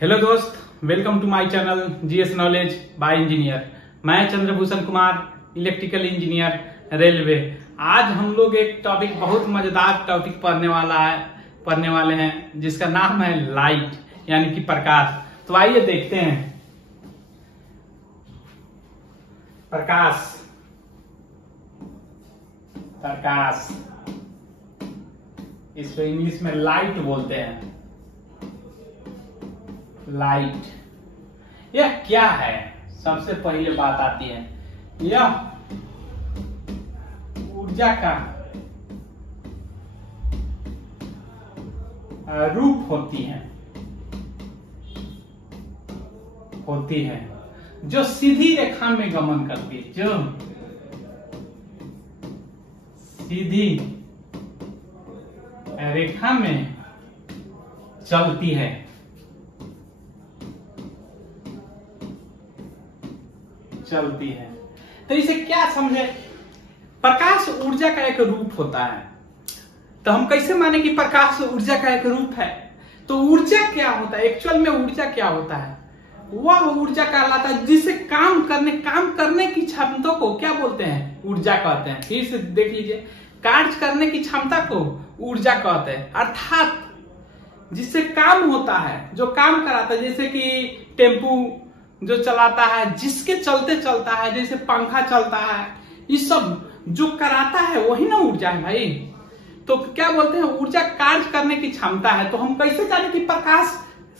Hello दोस्त, welcome to my channel GS knowledge by engineer. मैं Chandrabhushan Kumar, electrical engineer, railway. आज हम लोग एक टॉपिक, बहुत मजेदार टॉपिक पढ़ने वाले हैं जिसका नाम है लाइट, यानी कि प्रकाश। तो आइए देखते हैं। प्रकाश इसको इंग्लिश में लाइट बोलते हैं। लाइट यह क्या है? सबसे पहले बात आती है, यह ऊर्जा का रूप होती है जो सीधी रेखा में गमन करती है, जो सीधी रेखा में चलती है। तो इसे क्या समझे? प्रकाश ऊर्जा का एक रूप होता है। तो हम कैसे माने कि प्रकाश ऊर्जा का एक रूप है? तो ऊर्जा क्या होता है? एक्चुअल में ऊर्जा क्या होता है? वह ऊर्जा कहलाता है जिसे काम करने की क्षमता को क्या बोलते हैं? ऊर्जा कहते हैं। फिर से देख लीजिए, कार्य करने की क्षमता को ऊर्जा कहते हैं। अर्थात जिससे काम होता है, जो काम कराता है, जैसे कि टेम्पू जो चलाता है, जिसके चलते चलता है, जैसे पंखा चलता है, ये सब जो कराता है वही ना ऊर्जा है भाई। तो क्या बोलते हैं? ऊर्जा कार्य करने की क्षमता है। तो हम कैसे जाने कि प्रकाश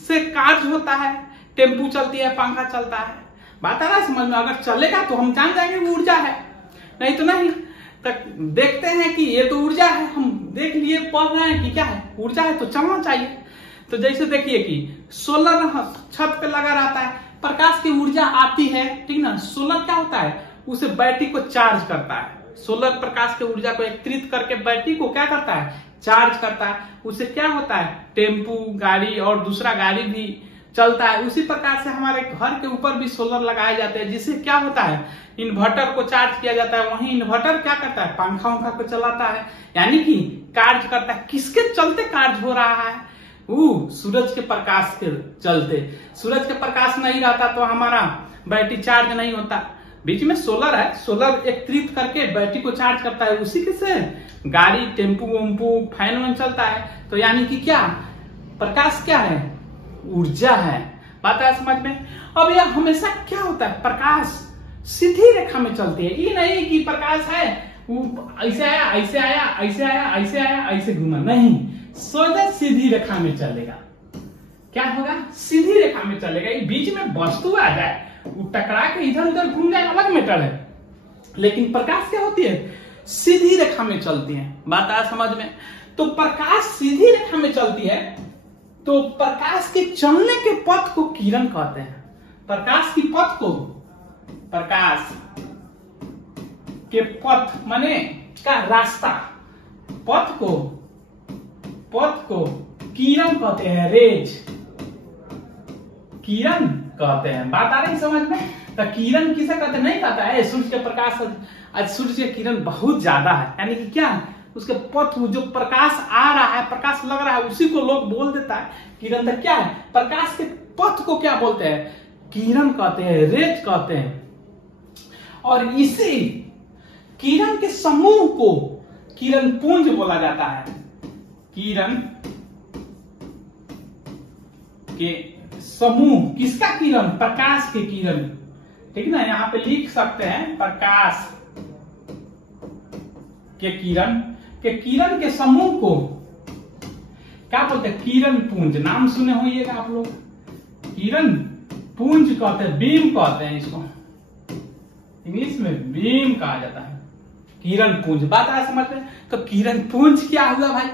से कार्य होता है? टेम्पू चलती है, पंखा चलता है, बात आ रहा समझ में? अगर चलेगा तो हम जान जाएंगे वो ऊर्जा है, नहीं तो नहीं। तक देखते हैं कि ये तो ऊर्जा है, हम देख लिए, पढ़ रहे हैं कि क्या है, ऊर्जा है तो चलना चाहिए। तो जैसे देखिए कि सोलर छत पे लगा रहता है, प्रकाश की ऊर्जा आती है, ठीक ना। सोलर क्या होता है? उसे बैटरी को चार्ज करता है। सोलर प्रकाश की ऊर्जा को एकत्रित करके बैटरी को क्या करता है? चार्ज करता है। उससे क्या होता है? टेम्पू, गाड़ी और दूसरा गाड़ी भी चलता है। उसी प्रकार से हमारे घर के ऊपर भी सोलर लगाए जाते हैं, जिससे क्या होता है? इन्वर्टर को चार्ज किया जाता है। वहीं इन्वर्टर क्या करता है? पंखा को चलाता है, यानी कि कार्य करता है। किसके चलते कार्य हो रहा है? सूरज के प्रकाश के चलते। सूरज के प्रकाश नहीं रहता तो हमारा बैटरी चार्ज नहीं होता। बीच में सोलर है, सोलर एकत्रित करके बैटरी को चार्ज करता है। उसी के से गाड़ी, टेम्पू वम्पू, फैन चलता है। तो यानी कि क्या? प्रकाश क्या है? ऊर्जा है। बात है समझ में? अब यह हमेशा क्या होता है? प्रकाश सीधी रेखा में चलती है। ये नहीं कि प्रकाश है ऐसे आया, ऐसे आया, ऐसे आया, ऐसे आया, ऐसे घूमा, नहीं। सोजा सीधी रेखा में चलेगा। क्या होगा? सीधी रेखा में चलेगा। ये बीच में वस्तु आ जाए, वो टकरा के इधर उधर घूम जाए, अलग मैटर है। लेकिन प्रकाश क्या होती है? सीधी रेखा में चलती है। बात आया समझ में? तो प्रकाश सीधी रेखा में चलती है, तो प्रकाश के चलने के पथ को किरण कहते हैं। प्रकाश की पथ को, प्रकाश के पथ माने का रास्ता, पथ को किरण कहते हैं, रेज, किरण कहते हैं। बात आ रही समझ में? तो किरण किसे कहते हैं? नहीं कहता है सूर्य के प्रकाश, आज सूर्य की किरण बहुत ज्यादा है, यानी कि क्या? उसके पथ, जो प्रकाश आ रहा है, प्रकाश लग रहा है, उसी को लोग बोल देता है किरण। तो क्या है? प्रकाश के पथ को क्या बोलते हैं? किरण कहते हैं, रेज कहते हैं। और इसी किरण के समूह को किरण पुंज बोला जाता है। किरण के समूह, किसका किरण? प्रकाश के किरण, ठीक ना। यहां पे लिख सकते हैं प्रकाश के किरण के समूह को क्या बोलते हैं? किरण पुंज। नाम सुने होइएगा आप लोग, किरण पुंज कहते हैं, बीम कहते हैं इसको। इंग्लिश में बीम कहा जाता है, किरण पुंज। बात आया समझ में? तो किरण पुंज क्या हुआ भाई?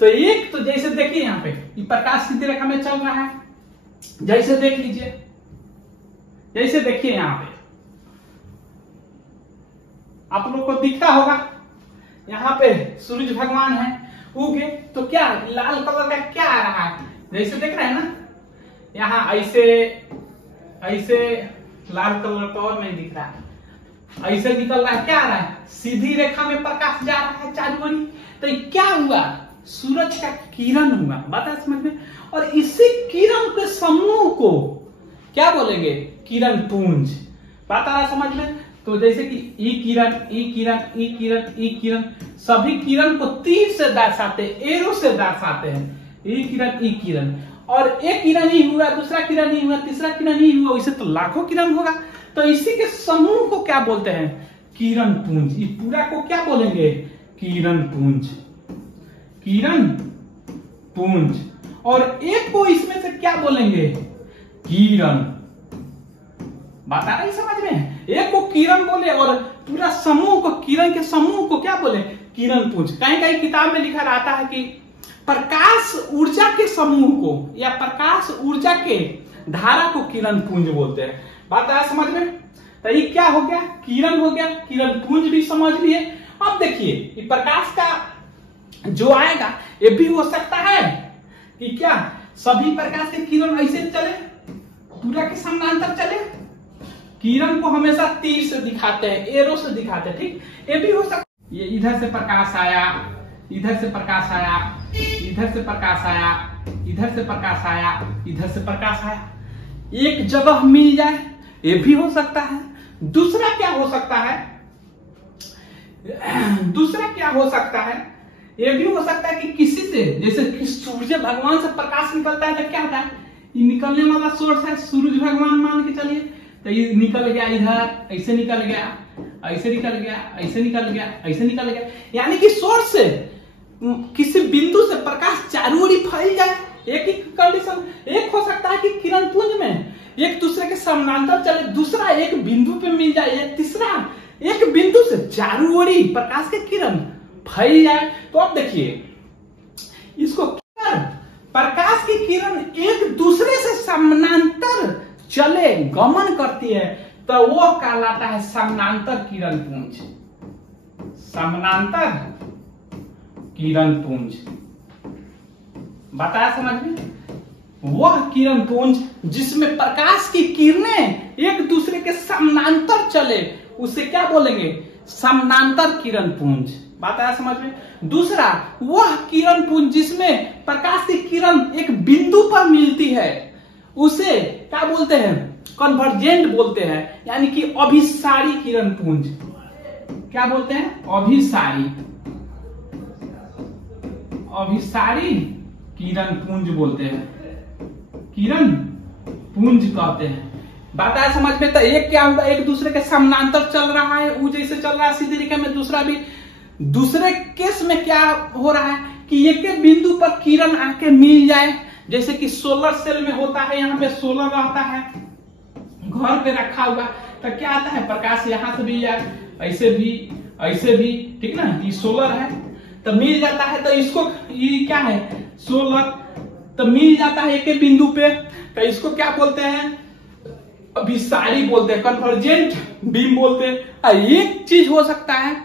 तो एक तो जैसे देखिए यहाँ पे ये प्रकाश सीधी रेखा में चल रहा है, जैसे देख लीजिए, जैसे देखिए यहाँ पे आप लोग को दिख रहा होगा, यहाँ पे सूरज भगवान है, उगे, तो क्या लाल कलर का क्या आ रहा है? जैसे देख रहे हैं ना, यहाँ ऐसे लाल कलर का और नहीं दिख रहा है, ऐसे निकल रहा है। क्या आ रहा है? सीधी रेखा में प्रकाश जा रहा है चारों ओर। तो क्या हुआ? सूरज का किरण हुआ। बात है समझ में? और इसी किरण के समूह को क्या बोलेंगे? किरण पुंज। बात आ रहा समझ में? तो जैसे कि ई किरण, ई किरण, ई किरण, ई किरण, सभी किरण को तीर से दर्शाते, एरो से दर्शाते हैं। ई किरण, ई किरण, और एक किरण ही हुआ, दूसरा किरण ही हुआ, तीसरा किरण ही हुआ, वैसे तो लाखों किरण होगा। तो इसी के समूह को क्या बोलते हैं? किरण पुंज। ये पूरा को क्या बोलेंगे? किरण पुंज, किरण पुंज। और एक को इसमें से क्या बोलेंगे? किरण। बात आ रही समझ में? एक को किरण बोले और पूरा समूह को, किरण के समूह को क्या बोले? किरण पुंज। कहीं कहीं किताब में लिखा रहता है कि प्रकाश ऊर्जा के समूह को या प्रकाश ऊर्जा के धारा को किरण पुंज बोलते हैं। बात आया समझ में? तो ये क्या हो गया? किरण हो गया, किरण पुंज भी समझ लिए। अब देखिए ये प्रकाश का जो आएगा ये भी हो सकता है कि क्या सभी प्रकाश के किरण ऐसे चले, पूरा के समानांतर चले। किरण को हमेशा तीर से दिखाते हैं, एरो से दिखाते हैं, ठीक? ये भी हो सकता है। ये इधर से प्रकाश आया, इधर से प्रकाश आया, इधर से प्रकाश आया, इधर से प्रकाश आया, इधर से प्रकाश आया, एक जगह मिल जाए, ये भी हो सकता है। दूसरा क्या हो सकता है? दूसरा क्या हो सकता है? ये भी हो सकता है कि किसी से, जैसे कि सूर्य भगवान से प्रकाश निकलता है तो क्या होता है? ये निकलने वाला सोर्स है सूरज भगवान मान के चलिए। तो ये निकल गया इधर, ऐसे निकल गया, ऐसे निकल गया, ऐसे निकल गया, ऐसे निकल गया, यानी कि सोर्स से किसी बिंदु से प्रकाश चारों ओर फैल जाए। एक ही कंडीशन। एक हो सकता है कि किरण पुंज में एक दूसरे के समानांतर चले, दूसरा एक बिंदु पे मिल जाए, एक तीसरा एक बिंदु से चारों ओर प्रकाश के किरण फैल जाए। तो अब देखिए इसको प्रकाश की किरण एक दूसरे से समानांतर चले, गमन करती है, तो वो कहलाता है समानांतर किरण पुंज। समानांतर किरण पुंज। बताया समझ में? वह किरण पुंज जिसमें प्रकाश की किरणें एक दूसरे के समानांतर चले, उसे क्या बोलेंगे? समानांतर किरण पुंज। बात आया समझ में? दूसरा वह किरण पुंज जिसमें प्रकाश की किरण एक बिंदु पर मिलती है, उसे क्या बोलते हैं? कन्वर्जेंट बोलते हैं, यानी कि अभिसारी किरण पुंज। क्या बोलते हैं? अभिसारी, अभिसारी किरण पुंज बोलते हैं, किरण पुंज कहते हैं। बात आया समझ में? तो एक क्या होगा? एक दूसरे के समानांतर चल रहा है, वो जैसे चल रहा है सीधे रेखा में, दूसरा भी। दूसरे केस में क्या हो रहा है कि एक बिंदु पर किरण आके मिल जाए, जैसे कि सोलर सेल में होता है, यहाँ पे सोलर रहता है घर पे रखा हुआ, तो क्या आता है? प्रकाश यहाँ से भी जाए, ऐसे भी, ऐसे भी, ठीक ना? ये सोलर है तो मिल जाता है। तो इसको ये क्या है? सोलर। तो मिल जाता है एक बिंदु पे, तो इसको क्या बोलते हैं? अभिसारी बोलते हैं, कन्वर्जेंट बीम बोलते हैं। एक चीज हो सकता है,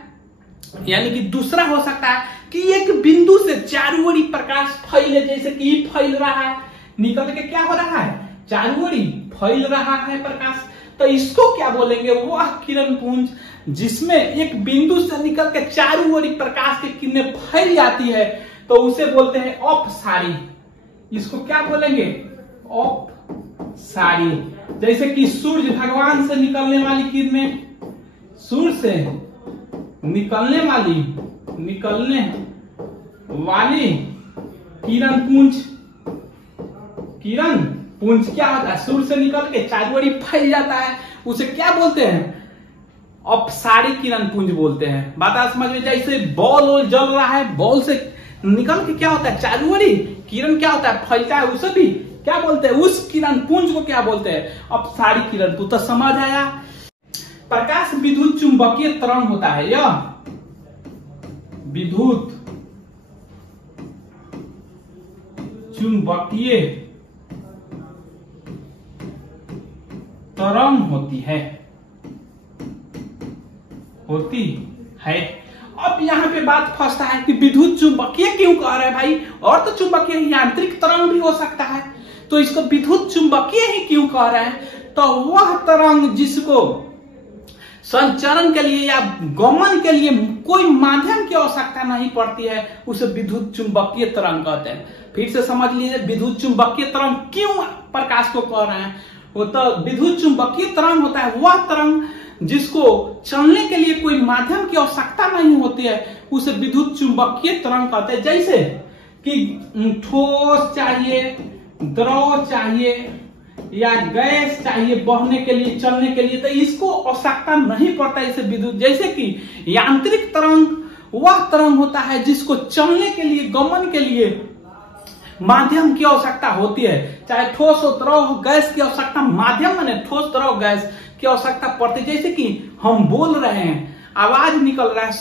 यानी कि दूसरा हो सकता है कि एक बिंदु से चारों ओर प्रकाश फैले, जैसे कि फैल रहा है, निकल के क्या हो रहा है? चारों ओर फैल रहा है प्रकाश। तो इसको क्या बोलेंगे? वह किरण पुंज जिसमें एक बिंदु से निकल के चारों ओर प्रकाश की किरणें फैल जाती है, तो उसे बोलते हैं अपसारी। इसको क्या बोलेंगे? अपसारी। जैसे कि सूर्य भगवान से निकलने वाली किरणें, सूर्य से निकलने वाली किरण पुंज, किरण पुंज क्या होता है? सूर्य से निकल के चारों ओर फैल जाता है, उसे क्या बोलते हैं? अपसारी किरण पुंज बोलते हैं। बात आप समझ में? जैसे बॉल जल रहा है, बॉल से निकल के क्या होता है? चारों ओर किरण क्या होता है? फैलता है, उसे भी क्या बोलते हैं? उस किरण पुंज को क्या बोलते हैं? अपसारी किरण पुंज। तो समझ आया? प्रकाश विद्युत चुंबकीय तरंग होता है। यह विद्युत चुंबकीय तरंग होती है। अब यहाँ पे बात फंसता है कि विद्युत चुंबकीय क्यों कह रहे हैं भाई? और तो चुंबकीय यांत्रिक तरंग भी हो सकता है, तो इसको विद्युत चुंबकीय ही क्यों कह रहे हैं? तो वह तरंग जिसको संचरण के लिए या गमन के लिए कोई माध्यम की आवश्यकता नहीं पड़ती है, उसे विद्युत चुंबकीय तरंग कहते हैं। फिर से समझ लीजिए विद्युत चुंबकीय तरंग क्यों प्रकाश को कह रहे हैं। वो तो विद्युत चुंबकीय तरंग होता है वह तरंग जिसको चलने के लिए कोई माध्यम की आवश्यकता नहीं होती है, उसे विद्युत चुंबकीय तरंग कहते हैं। जैसे कि ठोस चाहिए, द्रव चाहिए या गैस चाहिए बहने के लिए, चलने के लिए, तो इसको आवश्यकता नहीं पड़ता इसे विद्युत। जैसे कि यांत्रिक तरंग वह तरंग होता है जिसको चलने के लिए, गमन के लिए माध्यम की आवश्यकता होती है, चाहे ठोस हो, द्रव हो, गैस की आवश्यकता, माध्यम माने ठोस, द्रव, गैस की आवश्यकता पड़ती है। जैसे कि हम बोल रहे हैं, आवाज निकल रहा है,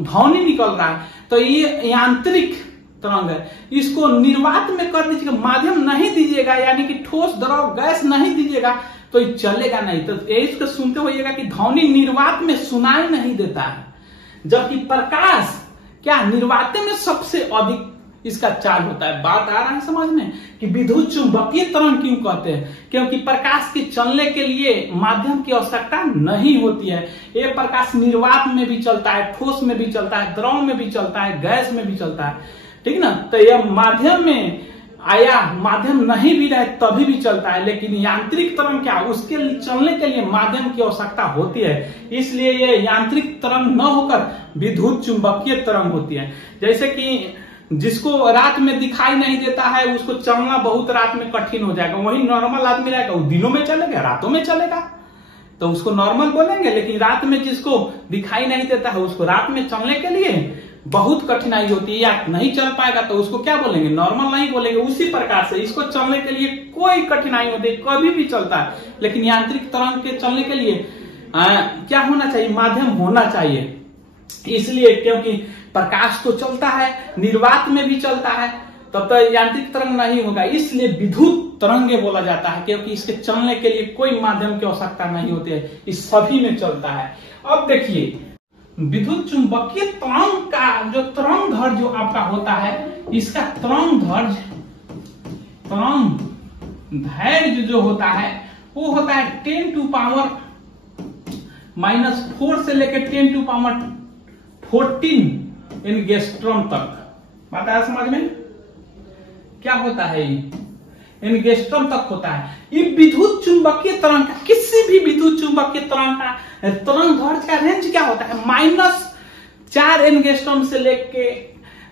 ध्वनि निकल रहा है, तो ये यांत्रिक तरंग है। इसको निर्वात में कर दीजिएगा, माध्यम नहीं दीजिएगा, यानी कि ठोस, द्रव, गैस नहीं दीजिएगा तो ये चलेगा नहीं। तो इसको सुनते होइएगा कि ध्वनि निर्वात में सुनाई नहीं देता है, जबकि प्रकाश क्या निर्वात में सबसे अधिक इसका चार्ज होता है। बात आ रहा है समझ में कि विद्युत चुंबकीय तरंग क्यों कहते हैं, क्योंकि प्रकाश के चलने के लिए माध्यम की आवश्यकता नहीं होती है। ये प्रकाश निर्वात में भी चलता है, ठोस में भी चलता है, द्रव में भी चलता है, गैस में भी चलता है, ठीक ना। तो यह माध्यम में आया, माध्यम नहीं भी रहे तभी भी चलता है, लेकिन यांत्रिक तरंग क्या, उसके चलने के लिए माध्यम की आवश्यकता होती है, इसलिए ये यांत्रिक तरंग न होकर विद्युत चुंबकीय तरंग होती है। जैसे कि जिसको रात में दिखाई नहीं देता है उसको चलना बहुत रात में कठिन हो जाएगा, वही नॉर्मल आदमी रहेगा वो दिनों में चलेगा, रातों में चलेगा, तो उसको नॉर्मल बोलेंगे। लेकिन रात में जिसको दिखाई नहीं देता है उसको रात में चलने के लिए बहुत कठिनाई होती है या नहीं चल पाएगा, तो उसको क्या बोलेंगे, नॉर्मल नहीं बोलेंगे। उसी प्रकार से इसको चलने के लिए कोई कठिनाई होती है, कभी भी चलता है, लेकिन यांत्रिक तरंग के चलने के लिए क्या होना चाहिए, माध्यम होना चाहिए। इसलिए क्योंकि प्रकाश तो चलता है, निर्वात में भी चलता है, तब तो यांत्रिक तरंग नहीं होगा, इसलिए विद्युत तरंगे बोला जाता है, क्योंकि इसके चलने के लिए कोई माध्यम की आवश्यकता नहीं होती है, इस सभी में चलता है। अब देखिए विद्युत चुंबकीय तरंग का जो तरंग दैर्घ्य जो आपका होता है, इसका तरंग दैर्घ्य जो होता है वो होता है 10⁻⁻⁴ से लेकर 10⁻14 एंगस्ट्रॉम तक। बात आया समझ में, क्या होता है ये, एंगस्ट्रॉम तक होता है। ये विद्युत चुंबकीय तरंग का, किसी भी विद्युत चुंबकीय तरंग का तरंग दैर्घ्य का रेंज क्या होता है, -4 एंगस्ट्रॉम से लेके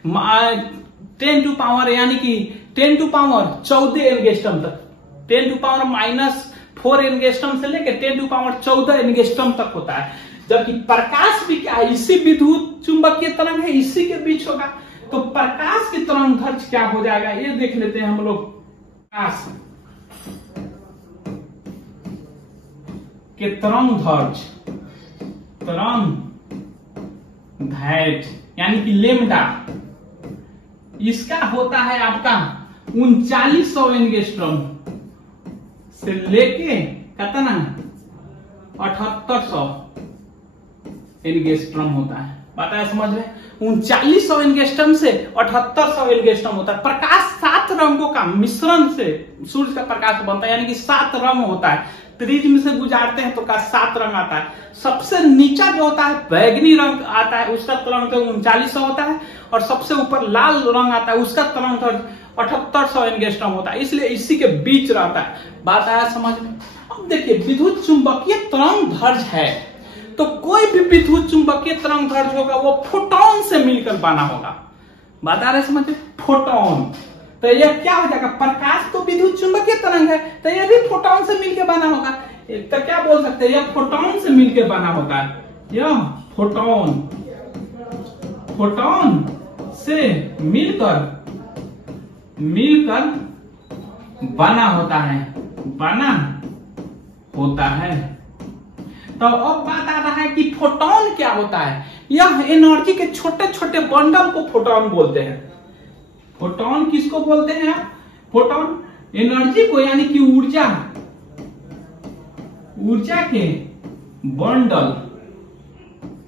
10⁻, यानी कि 10⁻14 एंगस्ट्रॉम तक, 10⁻⁻4 एंगस्ट्रॉम से लेके 10⁻14 एंगस्ट्रॉम तक होता है। जबकि प्रकाश भी क्या है, इसी विद्युत चुंबकीय तरंग है, इसी के बीच होगा। तो प्रकाश की तरंग दैर्घ्य क्या हो जाएगा ये देख लेते हैं हम लोग। प्रकाश के तरंग दैर्घ्य यानी कि लेमडा, इसका होता है आपका 3900 एंगस्ट्रॉम से लेके कितना 7800 एंगस्ट्रॉम होता है। पता है समझ में, 3900 एंगस्ट्रॉम से 7800 एंगस्ट्रॉम होता है। प्रकाश 7 रंगों का मिश्रण से सूर्य का प्रकाश बनता है, यानी कि 7 रंग होता है। प्रिज्म से गुजारते हैं तो का 7 रंग आता है। सबसे नीचा जो होता है बैगनी रंग आता है, उसका तरंग दैर्घ्य 3900 होता है, और सबसे ऊपर लाल रंग आता है, उसका तरंग दैर्घ्य 7800 एंगस्ट्रॉम होता है, इसलिए इसी के बीच रहता है। बात आया समझ में। अब देखिए विद्युत चुंबकीय तरंग दैर्घ्य है, तो कोई भी विद्युत चुंबकीय तरंग दैर्घ्य होगा वो फोटोन से मिलकर बना होगा। बात आ रहा है समझ में, फोटोन। तो यह क्या हो जाएगा, प्रकाश तो विद्युत चुंबकीय तरंग है, तो यह भी फोटोन से मिलकर बना होगा। तो क्या बोल सकते हैं, यह फोटोन से मिलकर बना होगा, यह फोटोन से मिलकर बना होता है। तो अब बात आ रहा है कि फोटोन क्या होता है। यह एनर्जी के छोटे छोटे बंडल को फोटोन बोलते हैं। फोटोन किसको बोलते हैं आप, फोटोन एनर्जी को, यानी कि ऊर्जा के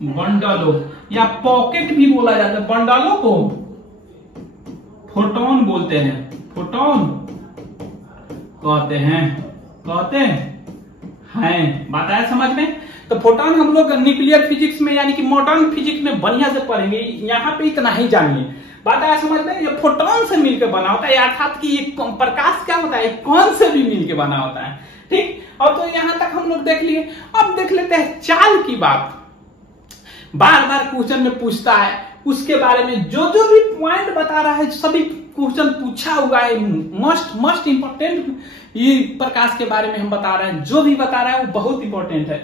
बंडलों या पॉकेट भी बोला जाता है, बंडलों को फोटोन बोलते हैं, फोटोन कहते हैं। बात आया समझ में। तो फोटोन हम लोग न्यूक्लियर फिजिक्स में, यानी कि मॉडर्न फिजिक्स में बढ़िया से पढ़ेंगे, यहाँ पे इतना ही जानिए। बात आया समझ में? ये फोटोन से मिलकर बना होता है, अर्थात कि ये प्रकाश क्या होता है, कौन से भी मिलकर बना होता है। ठीक, और तो यहां तक हम लोग देख लिए। अब देख लेते हैं चाल की बात। बार बार क्वेश्चन में पूछता है उसके बारे में, जो जो भी पॉइंट बता रहा है सभी क्वेश्चन पूछा हुआ है, मस्ट इंपॉर्टेंट ये प्रकाश के बारे में हम बता रहे हैं, जो भी बता रहा है वो बहुत इंपॉर्टेंट है।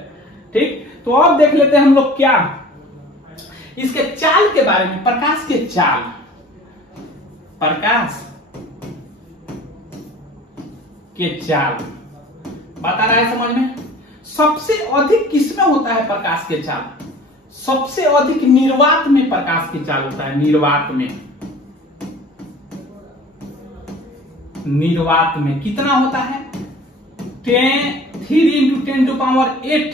ठीक, तो अब देख लेते हैं हम लोग क्या इसके चाल के बारे में, प्रकाश के चाल, प्रकाश के चाल बता रहा है समझ में। सबसे अधिक किसमें होता है प्रकाश के चाल? सबसे अधिक निर्वात में प्रकाश की चाल होता है, निर्वात में। निर्वात में कितना होता है? 3 × 10⁸,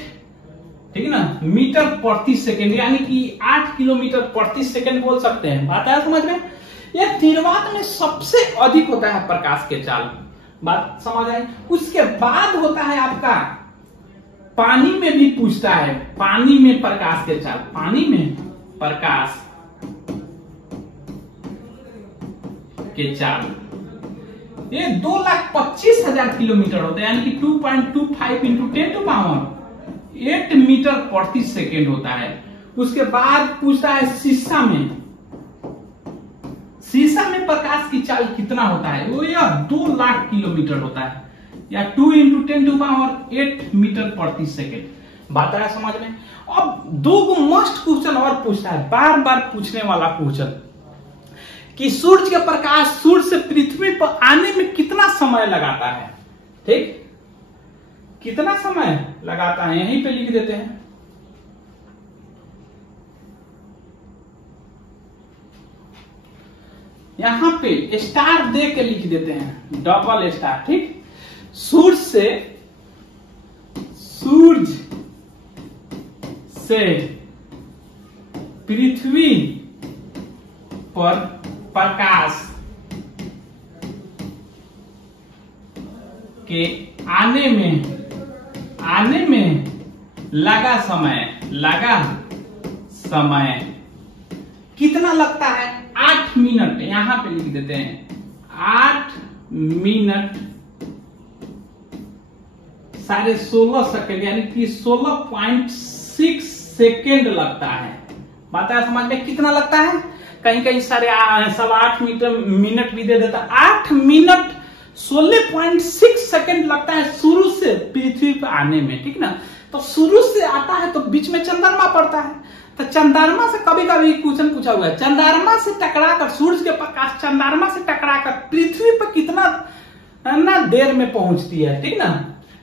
ठीक ना, मीटर प्रति सेकेंड, यानी कि 8 किलोमीटर प्रति सेकेंड बोल सकते हैं। बात है समझ में? यह निर्वात में सबसे अधिक होता है प्रकाश के चाल। बात समझ आई? उसके बाद होता है आपका पानी में भी पूछता है, पानी में प्रकाश के चाल, पानी में प्रकाश के चाल। ये 2,25,000 किलोमीटर होता है, यानी कि 2.25 × 10⁸ मीटर प्रति सेकेंड होता है। उसके बाद पूछता है शीशा में, शीशा में प्रकाश की चाल कितना होता है? वो यह 2 लाख किलोमीटर होता है, या 2 × 10⁸ मीटर प्रति सेकेंड। बात आया समझ में? अब 2 मस्ट क्वेश्चन और पूछता है, बार बार पूछने वाला क्वेश्चन, कि सूर्य का प्रकाश सूर्य से पृथ्वी पर आने में कितना समय लगाता है। ठीक, कितना समय लगाता है, यहीं पे लिख देते हैं। यहां पे स्टार दे के लिख देते हैं, डबल स्टार। ठीक, सूर्य से पृथ्वी पर प्रकाश के आने में लगा समय कितना लगता है? 8 मिनट, यहां पे लिख देते हैं 8 मिनट 16.5 सेकेंड, यानी कि 16.6 सेकेंड लगता है। बात है समझ में? कितना लगता है? कहीं कहीं 8.5 मिनट भी दे देता। 8 मिनट 16.6 सेकेंड लगता है शुरू से पृथ्वी पर आने में। ठीक ना, तो शुरू से आता है तो बीच में चंद्रमा पड़ता है, तो चंद्रमा से कभी कभी क्वेश्चन पूछा हुआ है, चंद्रमा से टकराकर, सूर्य के प्रकाश चंद्रमा से टकराकर पृथ्वी पर कितना देर में पहुंचती है। ठीक ना,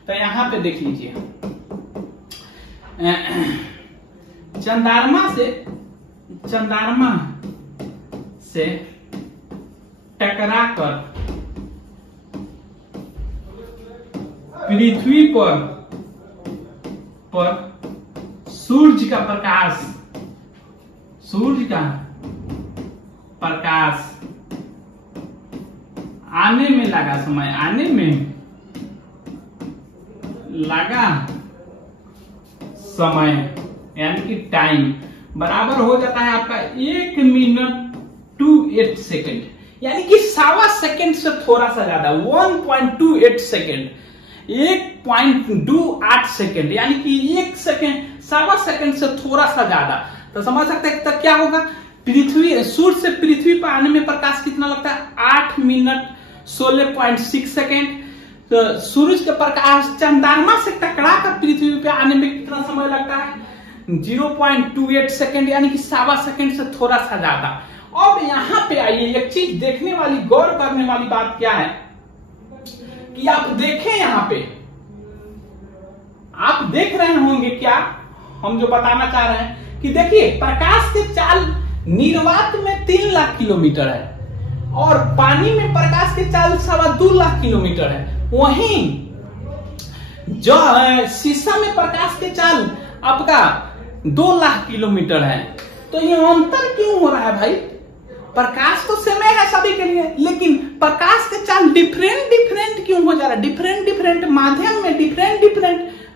तो यहां पे देख लीजिए, चंद्रमा से टकराकर पृथ्वी पर सूर्य का प्रकाश आने में लगा समय, आने में लगा समय, यानी कि टाइम बराबर हो जाता है आपका 1 मिनट 28 सेकेंड, यानी कि 1.25 सेकेंड से थोड़ा सा ज्यादा, 1.28 सेकेंड, 1.28 सेकेंड, यानी कि 1 सेकेंड 1.25 सेकेंड से थोड़ा सा ज्यादा। तो समझ सकते हैं तब क्या होगा? सूर्य से पृथ्वी पर आने में प्रकाश कितना लगता है? 8 मिनट 16.6 सेकेंड। तो सूरज के प्रकाश चंद्रमा से टकराकर पृथ्वी पे आने में कितना समय लगता है? 0.28 सेकेंड, यानी कि 1.25 सेकेंड से थोड़ा सा ज्यादा। अब यहाँ पे आइए, एक चीज देखने वाली, गौर करने वाली बात क्या है कि आप देखें, यहाँ पे आप देख रहे होंगे क्या हम जो बताना चाह रहे हैं कि देखिए, प्रकाश के चाल निर्वात में 3 लाख किलोमीटर है और पानी में प्रकाश के चाल 2.25 लाख किलोमीटर है। वहीं जो शीशा में प्रकाश के चाल आपका 2 लाख किलोमीटर है। तो ये अंतर क्यों हो रहा है भाई? प्रकाश तो सेम है सभी के लिए, लेकिन प्रकाश के चाल डिफरेंट क्यों हो जा रहा है? डिफरेंट माध्यम में डिफरेंट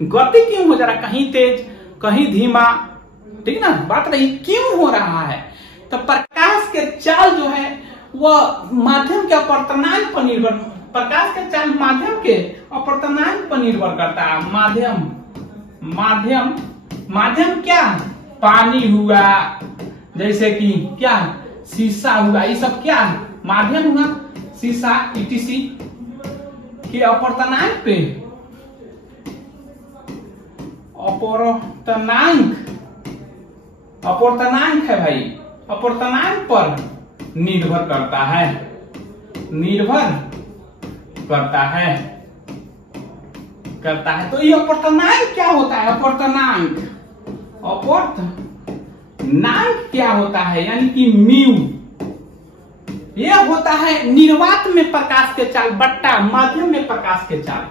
गति क्यों हो जा रहा है? कहीं तेज, कहीं धीमा। ठीक ना, बात रही क्यों हो रहा है? तो प्रकाश प्रकाश के चाल जो है वह माध्यम के अपवर्तनांक पर निर्भर, प्रकाश के चाल माध्यम के अपवर्तनांक पर निर्भर करता है। माध्यम क्या, पानी हुआ, जैसे कि क्या शीशा हुआ, ये सब क्या माध्यम हुआ, शीशा etc के अपवर्तनांक पे, अपवर्तनांक है भाई, अपवर्तनांक पर निर्भर करता है। तो ये अपवर्तनांक क्या होता है, अपवर्तनांक क्या होता है, यानी कि म्यू, यह होता है निर्वात में प्रकाश के चाल बट्टा माध्यम में प्रकाश के चाल।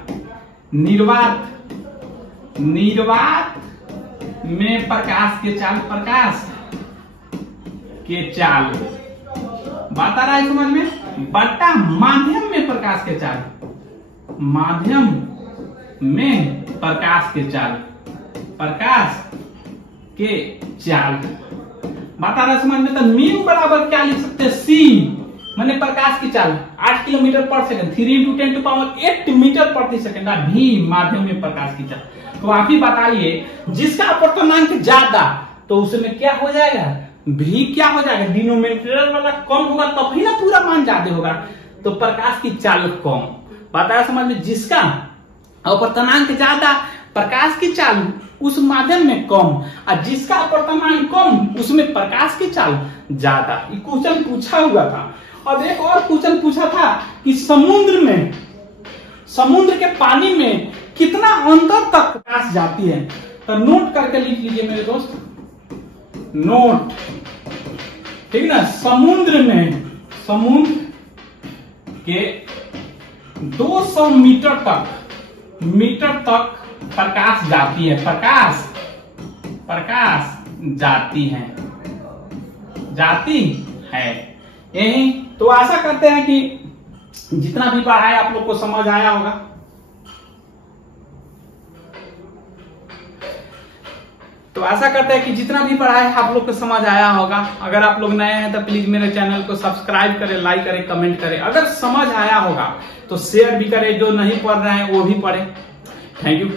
निर्वात में प्रकाश के चाल, बात आ रहा है समझ में, बट्टा माध्यम में प्रकाश के चाल, माध्यम में प्रकाश के चाल, बात आ रहा है समझ में। तो म्यू बराबर क्या लिख सकते हैं, सी माने प्रकाश की चाल 8 किलोमीटर पर सेकंड, 3 × 10⁸ मीटर प्रति सेकंड, भी माध्यम में प्रकाश की चाल। तो आप ही बताइए, जिसका अपवर्तनांक ज्यादा तो उसमें क्या हो जाएगा, भी क्या हो जाएगा, डिनोमिनेटर वाला कम होगा तब ही ना पूरा मान ज्यादा होगा, तो प्रकाश की चाल कम। बताया समझ में, जिसका अपवर्तनांक ज्यादा प्रकाश की चाल उस माध्यम में कम, और जिसका अपवर्तनांक कम उसमें प्रकाश की चाल ज्यादा। ये क्वेश्चन पूछा हुआ था। और एक और क्वेश्चन पूछा था कि समुद्र के पानी में कितना अंदर तक प्रकाश जाती है। तो नोट करके लिख लीजिए मेरे दोस्त, नोट, ठीक ना। समुद्र के 200 मीटर तक प्रकाश जाती है, प्रकाश जाती है। यही तो आशा करते हैं कि जितना भी पढ़ाया आप लोग को समझ आया होगा। आप लोग को समझ आया होगा। अगर आप लोग नए हैं तो प्लीज मेरे चैनल को सब्सक्राइब करें, लाइक करें, कमेंट करें। अगर समझ आया होगा तो शेयर भी करें, जो नहीं पढ़ रहे हैं वो भी पढ़ें। Thank you.